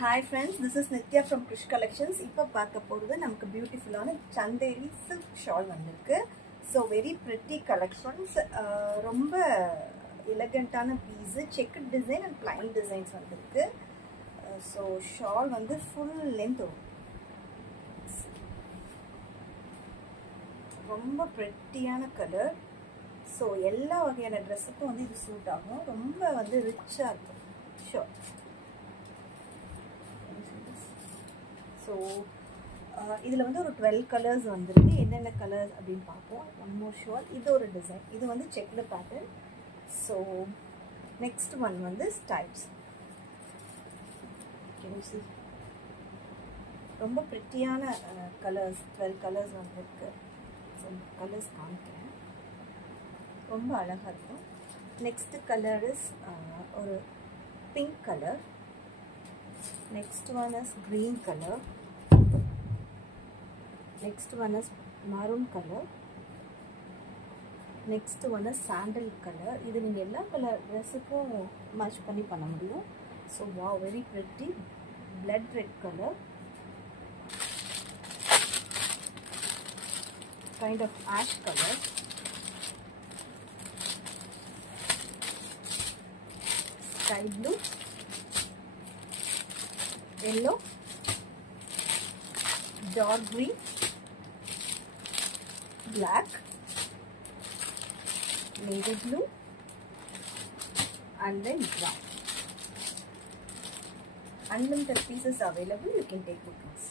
Hi friends, this is Nitya from Krish Collections. இப்போ பார்க்க போறது நமக்கு பியூட்டிஃபுல்லான சந்தேரி silk shawl வந்திருக்கு. So very pretty collections. ரொம்ப எலிகண்டான piece, checkered design and plain designs வந்திருக்கு. So shawl வந்து full length வரும். ரொம்ப prettyயான கலர். So எல்லா வகையான ட்ரெஸ்ஸுக்கும் வந்து இது சூட் ஆகும். ரொம்ப வந்து ரிச்சா இருக்கும். Sure. So இதில் வந்து ஒரு 12 கலர்ஸ் வந்துருக்கு. என்னென்ன கலர்ஸ் அப்படின்னு பார்ப்போம். One more shawl. இது ஒரு டிசைன். இது வந்து checked pattern. So next one வந்து ஸ்டைப்ஸ். ரொம்ப ப்ரிட்டியான கலர்ஸ், 12 கலர்ஸ் வந்துருக்கு. ஸோ கலர்ஸ் காமிக்கிறேன். ரொம்ப அழகாக இருக்கும். நெக்ஸ்ட் கலர் இஸ் ஒரு pink colour. Next one is green color. Next one is maroon color. Next one is sandal color. இது நீங்க எல்லா கலர் ட்ரெஸ்ஸுக்கும் மேட்ச் பண்ணி பண்ண முடியும். So wow, very pretty. Blood red color. Kind of ash color. Sky blue. Yellow, dark green, black, navy blue, and then brown. Unlimited pieces available. You can take bookings.